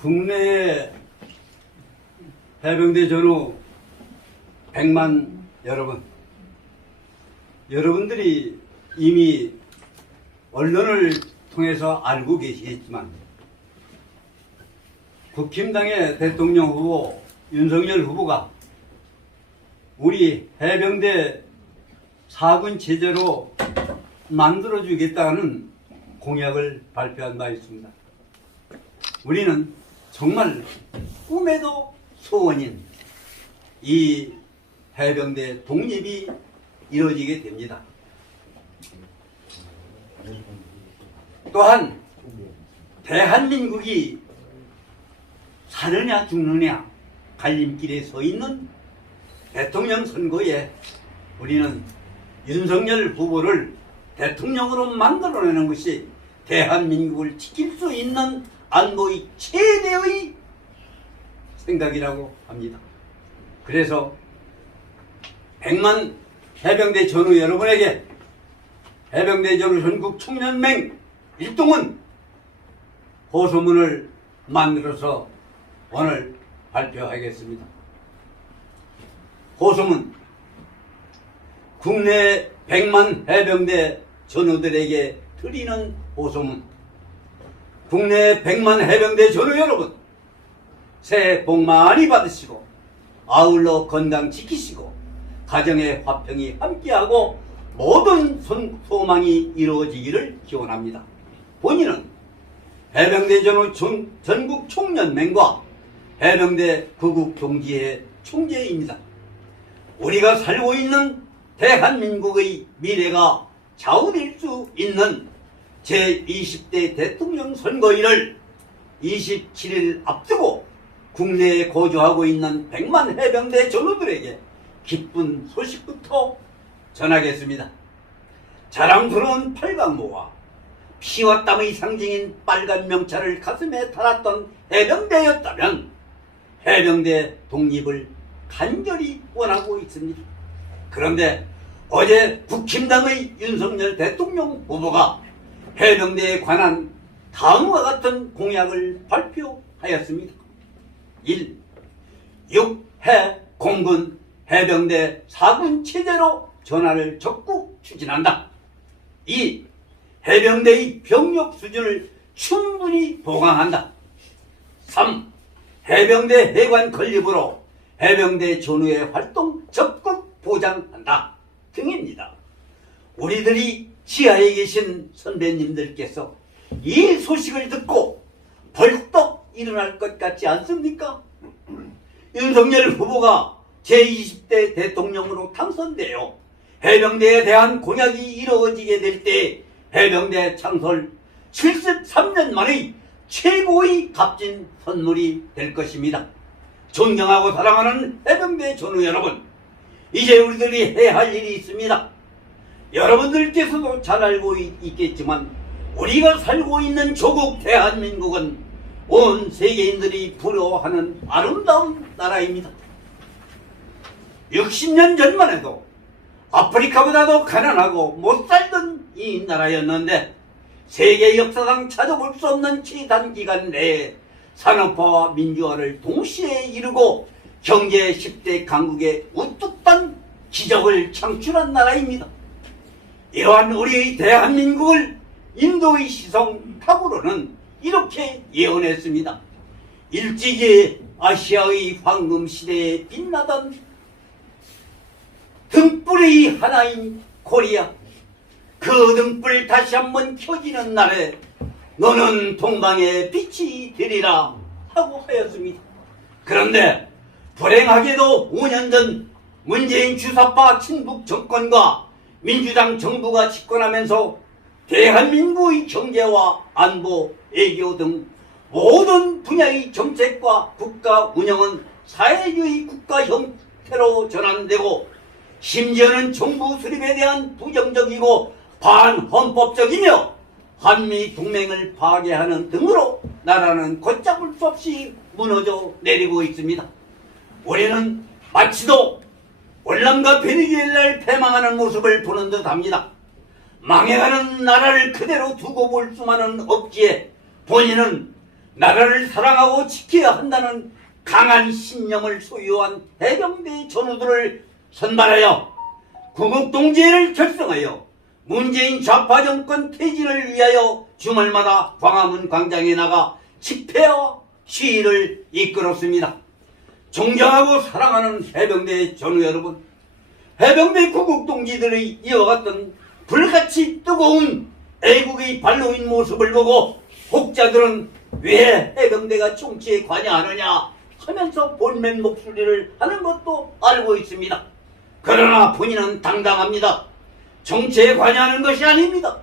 국내 해병대 전후 100만 여러분들이 이미 언론을 통해서 알고 계시겠지만 국힘당의 대통령 후보 윤석열 후보가 우리 해병대 4군 체제로 만들어주겠다는 공약을 발표한 바 있습니다. 우리는 정말 꿈에도 소원인 이 해병대 독립이 이루어지게 됩니다. 또한 대한민국이 사느냐 죽느냐 갈림길에 서 있는 대통령 선거에 우리는 윤석열 후보를 대통령으로 만들어내는 것이 대한민국을 지킬 수 있는 안보의 최대의 생각이라고 합니다. 그래서 100만 해병대 전후 여러분에게 해병대 전후 전국 청년맹 일동은 호소문을 만들어서 오늘 발표하겠습니다. 호소문. 국내 100만 해병대 전우들에게 드리는 호소문. 국내 100만 해병대 전우 여러분, 새해 복 많이 받으시고 아울러 건강 지키시고 가정의 화평이 함께하고 모든 소망이 이루어지기를 기원합니다. 본인은 해병대 전후 전국 총연맹과 해병대 구국동지회 총재입니다. 우리가 살고 있는 대한민국의 미래가 좌우될 수 있는 제20대 대통령 선거일을 27일 앞두고 국내에 거주하고 있는 100만 해병대 전우들에게 기쁜 소식부터 전하겠습니다. 자랑스러운 팔강모와 피와 땀의 상징인 빨간 명찰을 가슴에 달았던 해병대였다면 해병대 독립을 간절히 원하고 있습니다. 그런데 어제 국힘당의 윤석열 대통령 후보가 해병대에 관한 다음과 같은 공약을 발표하였습니다. 1. 6해 공군 해병대 4군 체제로 전환을 적극 추진한다. 2. 해병대의 병력 수준을 충분히 보강한다. 3. 해병대 해관 건립으로 해병대 전후의 활동 적극 보장한다 등입니다. 우리들이 지하에 계신 선배님들께서 이 소식을 듣고 벌떡 일어날 것 같지 않습니까? 윤석열 후보가 제20대 대통령으로 당선되어 해병대에 대한 공약이 이루어지게 될 때 해병대 창설 73년 만의 최고의 값진 선물이 될 것입니다. 존경하고 사랑하는 해병대 전우 여러분, 이제 우리들이 해야 할 일이 있습니다. 여러분들께서도 잘 알고 있겠지만 우리가 살고 있는 조국 대한민국은 온 세계인들이 부러워하는 아름다운 나라입니다. 60년 전만 해도 아프리카보다도 가난하고 못 살던 이 나라였는데 세계 역사상 찾아볼 수 없는 최단기간 내에 산업화와 민주화를 동시에 이루고 경제 10대 강국의 우뚝한 기적을 창출한 나라입니다. 이러한 우리 대한민국을 인도의 시성 탑으로는 이렇게 예언했습니다. 일찍이 아시아의 황금 시대에 빛나던 등불의 하나인 코리아, 그 등불 다시 한번 켜지는 날에 너는 동방의 빛이 되리라 하고 하였습니다. 그런데 불행하게도 5년 전 문재인 주사파 친북 정권과 민주당 정부가 집권하면서 대한민국의 경제와 안보, 외교 등 모든 분야의 정책과 국가 운영은 사회주의 국가 형태로 전환되고 심지어는 정부 수립에 대한 부정적이고 반헌법적이며 한미 동맹을 파괴하는 등으로 나라는 걷잡을 수 없이 무너져 내리고 있습니다. 우리는 마치도 월남과 베네수엘라를 패망하는 모습을 보는 듯합니다. 망해가는 나라를 그대로 두고 볼 수만은 없기에 본인은 나라를 사랑하고 지켜야 한다는 강한 신념을 소유한 해병대 전우들을 선발하여 구국동지회를 결성하여 문재인 좌파 정권 퇴진을 위하여 주말마다 광화문 광장에 나가 집회와 시위를 이끌었습니다. 존경하고 사랑하는 해병대 전우 여러분, 해병대 구국동지들의 이어갔던 불같이 뜨거운 애국의 발로인 모습을 보고 혹자들은 왜 해병대가 정치에 관여하느냐 하면서 볼멘 목소리를 하는 것도 알고 있습니다. 그러나 본인은 당당합니다. 정치에 관여하는 것이 아닙니다.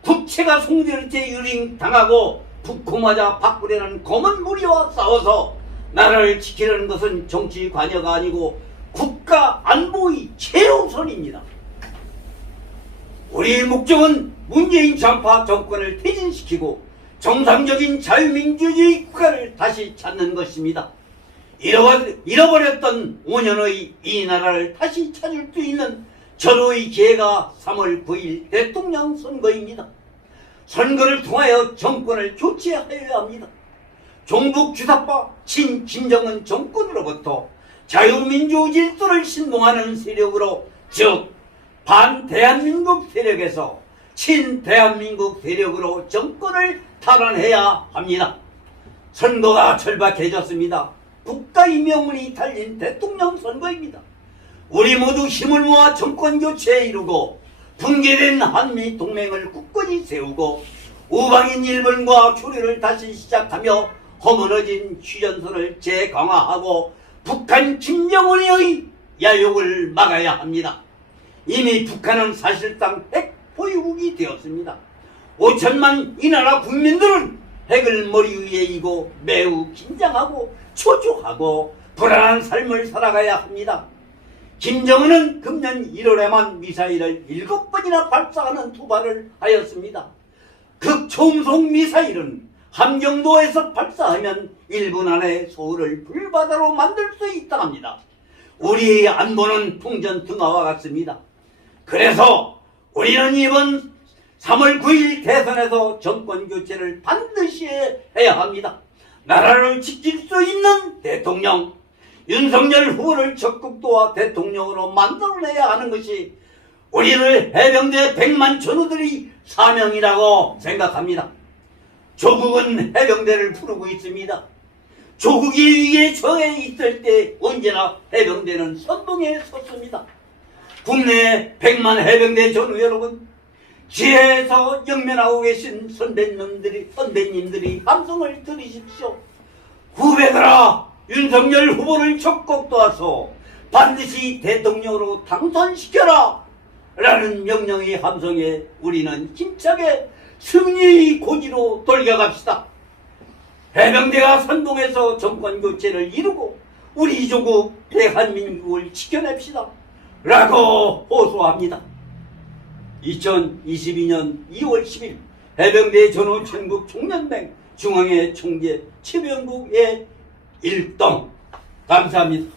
국채가 송대리째 유린당하고 북코마자 박구려는 검은 무리와 싸워서 나라를 지키려는 것은 정치 관여가 아니고 국가 안보의 최우선입니다. 우리의 목적은 문재인 좌파 정권을 퇴진시키고 정상적인 자유민주주의 국가를 다시 찾는 것입니다. 잃어버렸던 5년의 이 나라를 다시 찾을 수 있는 절호의 기회가 3월 9일 대통령 선거입니다. 선거를 통하여 정권을 교체하여야 합니다. 종북 주사파 친김정은 정권으로부터 자유민주 질서를 신봉하는 세력으로, 즉 반대한민국 세력에서 친대한민국 세력으로 정권을 탈환해야 합니다. 선거가 절박해졌습니다. 국가의 명운이 달린 대통령 선거입니다. 우리 모두 힘을 모아 정권 교체에 이루고 붕괴된 한미 동맹을 굳건히 세우고 우방인 일본과 교류를 다시 시작하며 허물어진 휴전선을 재강화하고 북한 김정은의 야욕을 막아야 합니다. 이미 북한은 사실상 핵 보유국이 되었습니다. 5천만 이 나라 국민들은 핵을 머리 위에 이고 매우 긴장하고 초조하고 불안한 삶을 살아가야 합니다. 김정은은 금년 1월에만 미사일을 7번이나 발사하는 투발을 하였습니다. 극초음속 미사일은 함경도에서 발사하면 1분 안에 서울을 불바다로 만들 수 있다 합니다. 우리의 안보는 풍전등화와 같습니다. 그래서 우리는 이번 3월 9일 대선에서 정권 교체를 반드시 해야 합니다. 나라를 지킬 수 있는 대통령, 윤석열 후보를 적극 도와 대통령으로 만들어내야 하는 것이 우리를 해병대 100만 전우들의 사명이라고 생각합니다. 조국은 해병대를 부르고 있습니다. 조국이 위기에 처해 있을 때 언제나 해병대는 선봉에 섰습니다. 국내 100만 해병대 전우 여러분, 지혜에서 영면하고 계신 선배님들이 함성을 들으십시오. 후배들아, 윤석열 후보를 적극 도와서 반드시 대통령으로 당선시켜라 라는 명령의 함성에 우리는 힘차게 승리의 고지로 돌겨갑시다. 해병대가 선봉해서 정권 교체를 이루고 우리 조국 대한민국을 지켜냅시다 라고 호소합니다. 2022년 2월 10일 해병대 전후 전국 총연맹 중앙회 총재 최병국의 일동. 감사합니다.